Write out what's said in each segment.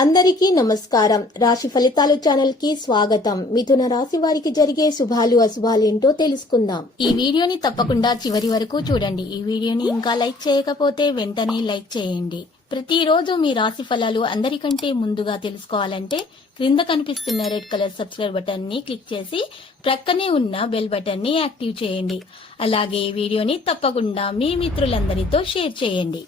అందరికీ నమస్కారం. రాశి ఫలితాలు ఛానల్ కి స్వాగతం. మిథున రాశి వారికి జరిగే శుభాలు అశుభాలు ఏంటో తెలుసుకుందాం. ఈ వీడియోని తప్పకుండా చివరి వరకు చూడండి. ఈ వీడియోని ఇంకా లైక్ చేయకపోతే వెంటనే లైక్ చేయండి. ప్రతిరోజు మీ రాశి ఫలాలు అందరికంటే ముందుగా తెలుసుకోవాలంటే క్రింద కనిపిస్తున్న రెడ్ కలర్ సబ్స్క్రైబ్ బటన్ ని క్లిక్ చేసి ప్రక్కనే ఉన్న బెల్ బటన్ ని యాక్టివ్ చేయండి. అలాగే ఈ వీడియోని తప్పకుండా మీ మిత్రులందరితో షేర్ చేయండి.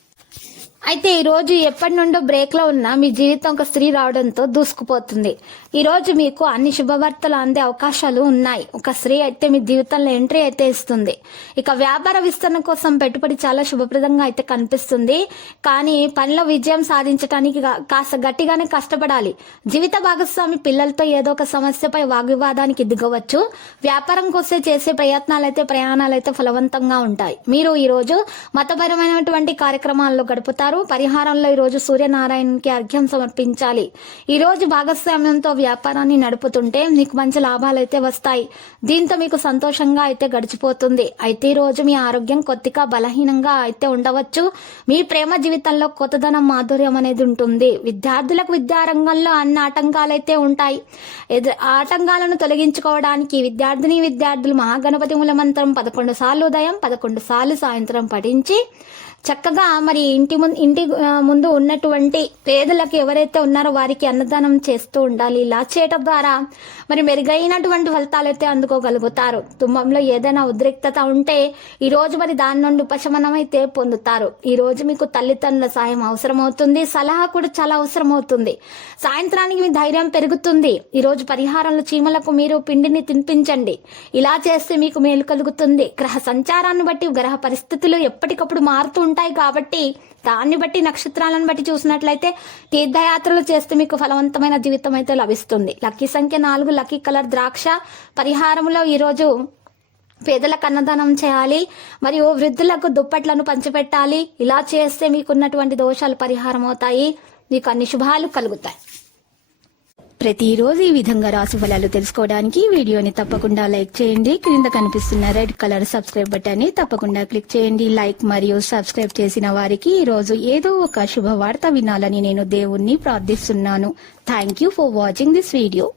అయితే ఈ రోజు ఎప్పటి నుండో బ్రేక్ లో ఉన్న మీ జీవితం ఒక స్త్రీ రావడంతో దూసుకుపోతుంది. ఈ రోజు మీకు అన్ని శుభవార్తలు అందే అవకాశాలు ఉన్నాయి. ఒక స్త్రీ అయితే మీ జీవితంలో ఎంట్రీ అయితే ఇస్తుంది. ఇక వ్యాపార విస్తరణ కోసం పెట్టుబడి చాలా శుభప్రదంగా అయితే కనిపిస్తుంది. కానీ పనిలో విజయం సాధించడానికి కాస్త గట్టిగానే కష్టపడాలి. జీవిత భాగస్వామి పిల్లలతో ఏదో ఒక సమస్యపై వాగ్వివాదానికి దిగవచ్చు. వ్యాపారం కోసం చేసే ప్రయాణాలైతే ఫలవంతంగా ఉంటాయి. మీరు ఈ రోజు మతపరమైనటువంటి కార్యక్రమాల్లో గడుపుతారు. పరిహారంలో ఈ రోజు సూర్యనారాయణకి అర్ఘ్యం సమర్పించాలి. ఈ రోజు భాగస్వామ్యంతో వ్యాపారాన్ని నడుపుతుంటే మీకు మంచి లాభాలు అయితే వస్తాయి. దీంతో మీకు సంతోషంగా అయితే గడిచిపోతుంది. అయితే ఈ రోజు మీ ఆరోగ్యం కొద్దిగా బలహీనంగా అయితే ఉండవచ్చు. మీ ప్రేమ జీవితంలో కొత్తదనం మాధుర్యం అనేది ఉంటుంది. విద్యార్థులకు విద్యారంగంలో అన్ని ఆటంకాలైతే ఉంటాయి. ఆటంకాలను తొలగించుకోవడానికి విద్యార్థులు మహాగణపతి మూల మంత్రం 11 సార్లు ఉదయం 11 సార్లు సాయంత్రం పఠించి చక్కగా మరి ఇంటి ముందు ఉన్నటువంటి పేదలకు ఎవరైతే ఉన్నారో వారికి అన్నదానం చేస్తూ ఉండాలి. ఇలా చేయటం ద్వారా మరి మెరుగైనటువంటి ఫలితాలు అయితే అందుకోగలుగుతారు. కుటుంబంలో ఏదైనా ఉద్రిక్తత ఉంటే ఈ రోజు మరి దాని నుండి ఉపశమనం అయితే పొందుతారు. ఈ రోజు మీకు తల్లిదండ్రుల సాయం అవసరమవుతుంది. సలహా కూడా చాలా అవసరమవుతుంది. సాయంత్రానికి మీ ధైర్యం పెరుగుతుంది. ఈ రోజు పరిహారంలో చీమలకు మీరు పిండిని తినిపించండి. ఇలా చేస్తే మీకు మేలు కలుగుతుంది. గ్రహ సంచారాన్ని బట్టి గ్రహ పరిస్థితులు ఎప్పటికప్పుడు మారుతూ ఉంటాయి కాబట్టి దాన్ని బట్టి నక్షత్రాలను బట్టి చూసినట్లయితే తీర్థయాత్రలు చేస్తే మీకు ఫలవంతమైన జీవితం అయితే లభిస్తుంది. లక్కీ సంఖ్య 4, లక్కీ కలర్ ద్రాక్ష. పరిహారంలో ఈరోజు పేదలకు అన్నదానం చేయాలి. మరియు వృద్ధులకు దుప్పట్లను పంచిపెట్టాలి. ఇలా చేస్తే మీకున్నటువంటి దోషాలు పరిహారం అవుతాయి. మీకు అన్ని శుభాలు కలుగుతాయి. ప్రతిరోజు ఈ విధంగా రాశి ఫలాలు తెలుసుకోవడానికి వీడియోని తప్పకుండా లైక్ చేయండి. క్రింద కనిపిస్తున్న రెడ్ కలర్ సబ్స్క్రైబ్ బటన్ ని తప్పకుండా క్లిక్ చేయండి. లైక్ మరియు సబ్స్క్రైబ్ చేసిన వారికి ఈ రోజు ఏదో ఒక శుభవార్త వినాలని నేను దేవుణ్ణి ప్రార్థిస్తున్నాను. Thank you for watching this video.